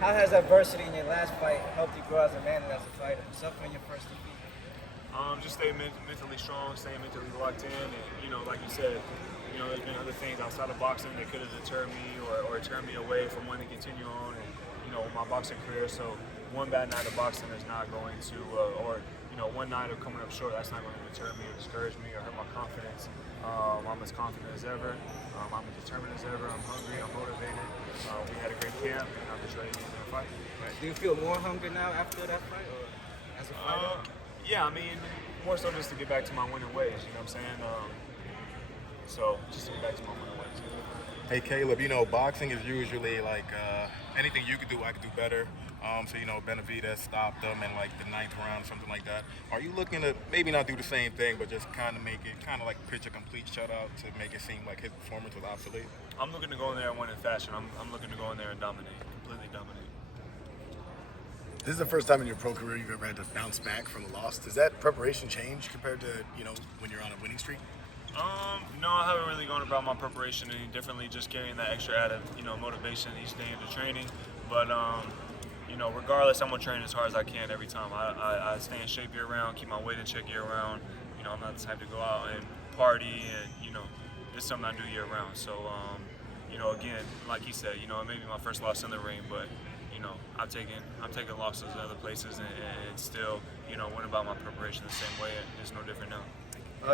How has adversity in your last fight helped you grow as a man and as a fighter? Suffering your first defeat. Just stay mentally strong, stay mentally locked in, and like you said, there's been other things outside of boxing that could have deterred me or turned me away from wanting to continue on, and my boxing career. So one bad night of boxing is not going to, or one night of coming up short, that's not going to deter me or discourage me or hurt my confidence. I'm as confident as ever. I'm as determined as ever. I'm hungry. I'm motivated. We had a great camp, and I'm just ready to get in the fight. Right. Do you feel more hunger now after that fight, or as a fighter? Yeah, I mean, more so just to get back to my winning ways. You know what I'm saying? So just to get back to my winning ways. Hey Caleb, boxing is usually like anything you could do, I could do better. So Benavidez stopped them in like the 9th round, something like that. Are you looking to maybe not do the same thing, but just kind of make it like pitch a complete shutout to make it seem like his performance was obsolete? I'm looking to go in there and win in fashion. I'm looking to go in there and dominate, completely dominate. This is the first time in your pro career you've ever had to bounce back from a loss. Does that preparation change compared to when you're on a winning streak? No, I haven't really gone about my preparation any differently. Just carrying that extra added, motivation each day into training. But regardless, I'm gonna train as hard as I can every time. I stay in shape year round, keep my weight in check year round. I'm not the type to go out and party, and it's something I do year round. So again, like he said, it may be my first loss in the ring, but I'm taking losses in other places and still, went about my preparation the same way. It's no different now.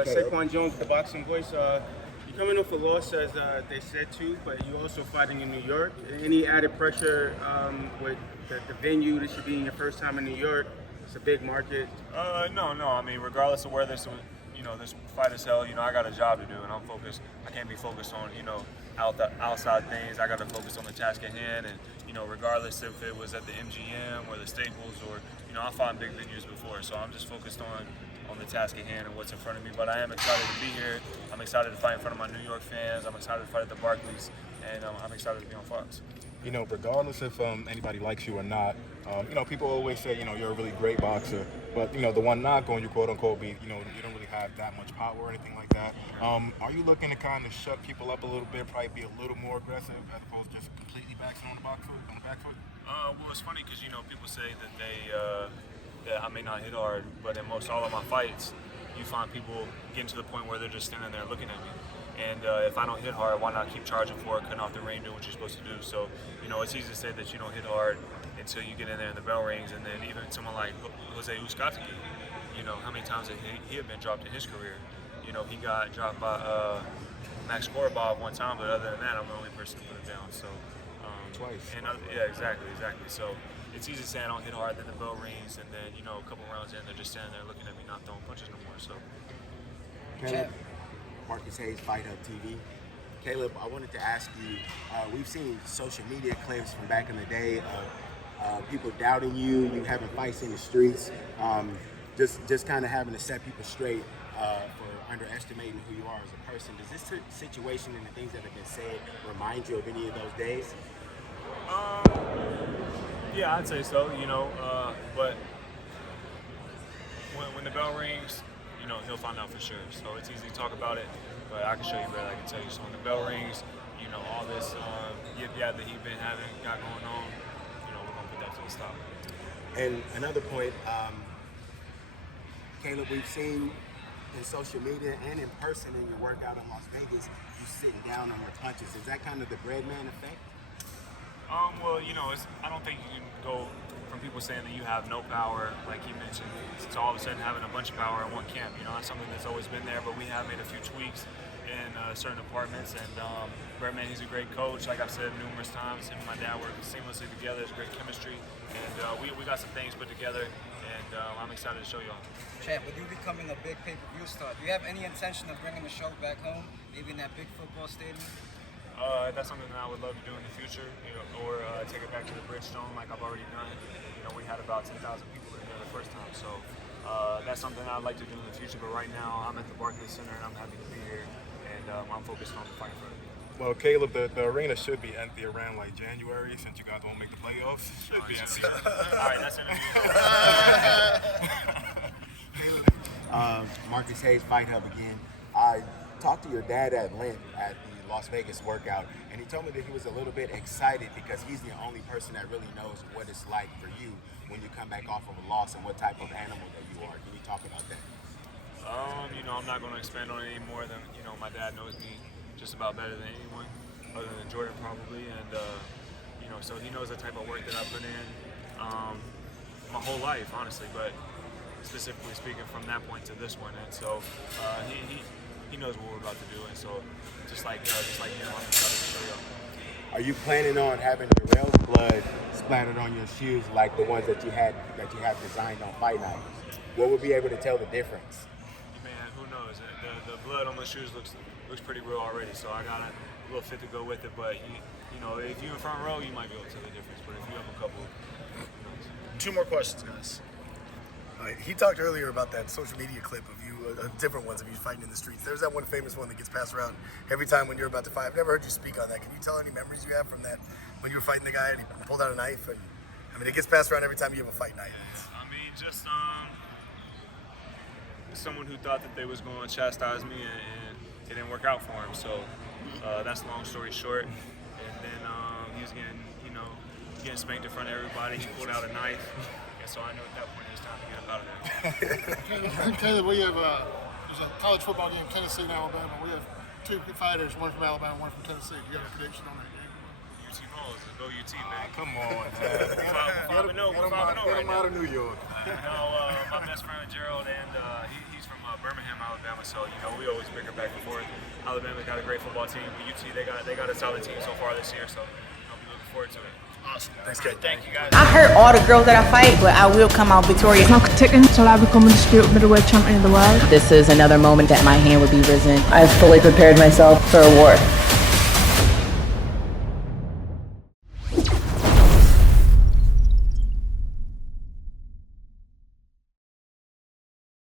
Saquon Jones, the boxing voice. You're coming off a loss, as they said too, but you're also fighting in New York. Any added pressure with the venue? This should be your first time in New York. It's a big market. No. I mean, regardless of where this fight is held, I got a job to do, and I'm focused. I can't be focused on outside things. I got to focus on the task at hand, and regardless if it was at the MGM or the Staples or I fought in big venues before, so I'm just focused on the task at hand and what's in front of me. But I am excited to be here. I'm excited to fight in front of my New York fans. I'm excited to fight at the Barclays, and I'm excited to be on Fox. Regardless if anybody likes you or not, people always say, you're a really great boxer, but, the one knock on you, quote unquote, be, you don't really have that much power or anything like that. Are you looking to kind of shut people up a little bit, probably be a little more aggressive as opposed to just completely backing on the back foot? Well, it's funny because, people say that that I may not hit hard, but in most all of my fights, you find people getting to the point where they're just standing there looking at me. And if I don't hit hard, why not keep charging for it, cutting off the ring, doing what you're supposed to do? So, it's easy to say that you don't hit hard until you get in there and the bell rings. And then even someone like Jose Uskotsky, how many times he had been dropped in his career? He got dropped by Max Korobov one time, but other than that, I'm the only person to put it down. So twice. And yeah, exactly. So it's easy to say I don't hit hard, then the bell rings, and then a couple rounds in, they're just standing there looking at me, not throwing punches no more. So. Caleb, Marcus Hayes, Fight Hub TV. Caleb, I wanted to ask you, we've seen social media clips from back in the day of people doubting you having fights in the streets, just kind of having to set people straight for underestimating who you are as a person. Does this situation and the things that have been said remind you of any of those days? Yeah, I'd say so, but when the bell rings, he'll find out for sure. So it's easy to talk about it, but I can show you better, I can tell you. So when the bell rings, all this yip-yap that he's got going on, we're going to put that to a stop. And another point, Caleb, we've seen in social media and in person in your workout in Las Vegas, you sitting down on your punches. Is that kind of the Breadman effect? Well, I don't think you can go from people saying that you have no power, like he mentioned, to all of a sudden having a bunch of power in one camp. That's something that's always been there, but we have made a few tweaks in certain departments. And Birdman, he's a great coach. Like I've said numerous times, him and my dad work seamlessly together. There's great chemistry, and we got some things put together, and I'm excited to show y'all. Champ, with you becoming a big pay-per-view star, do you have any intention of bringing the show back home, maybe in that big football stadium? That's something that I would love to do in the future, or take it back to the Bridgestone like I've already done. We had about 10,000 people in there the first time, so that's something I'd like to do in the future. But right now, I'm at the Barclays Center, and I'm happy to be here, and I'm focused on the fight in front of me. Well, Caleb, the arena should be empty around like January since you guys won't make the playoffs. Should be empty. All right, that's interview. Marcus Hayes, Fight Hub again. I talked to your dad at length at the Las Vegas workout, and he told me that he was a little bit excited because he's the only person that really knows what it's like for you when you come back off of a loss and what type of animal that you are. Can you talk about that? I'm not going to expand on it any more than, my dad knows me just about better than anyone, other than Jordan probably, and, so he knows the type of work that I put in my whole life, honestly, but specifically speaking from that point to this one, and so he knows what we're about to do, and so just like him, I'm excited to show y'all. Are you planning on having Dirrell's blood splattered on your shoes like the ones that you have designed on fight night? What would be able to tell the difference? Man, who knows? The blood on my shoes looks pretty real already, so I got a little fit to go with it. But if you're in front row, you might be able to tell the difference. But if you have a couple, who knows? 2 more questions, guys. He talked earlier about that social media clip of you, different ones of you fighting in the streets. There's that one famous one that gets passed around every time when you're about to fight. I've never heard you speak on that. Can you tell any memories you have from that when you were fighting the guy and he pulled out a knife? And it gets passed around every time you have a fight night. Yeah, just someone who thought that they was going to chastise me and it didn't work out for him. So that's a long story short. And then he was getting spanked in front of everybody. He pulled out a knife. And so I knew at that point it was time to get up out of there. Caleb, we have there's a college football game, Tennessee and Alabama. We have 2 fighters, one from Alabama, one from Tennessee. You got a prediction on that game? UT Balls, go UT, baby. Come on, man. We're 5-0 right now. Out of New York. My best friend Dirrell, and he's from Birmingham, Alabama. So we always bicker back and forth. Alabama's got a great football team, but UT they got a solid team so far this year. So I'll be looking forward to it. Awesome. Thanks, Kate. Thank you, guys. I hurt all the girls that I fight, but I will come out victorious. Clock ticking till I become the undisputed middleweight champion of the world. This is another moment that my hand will be risen. I've fully prepared myself for a war.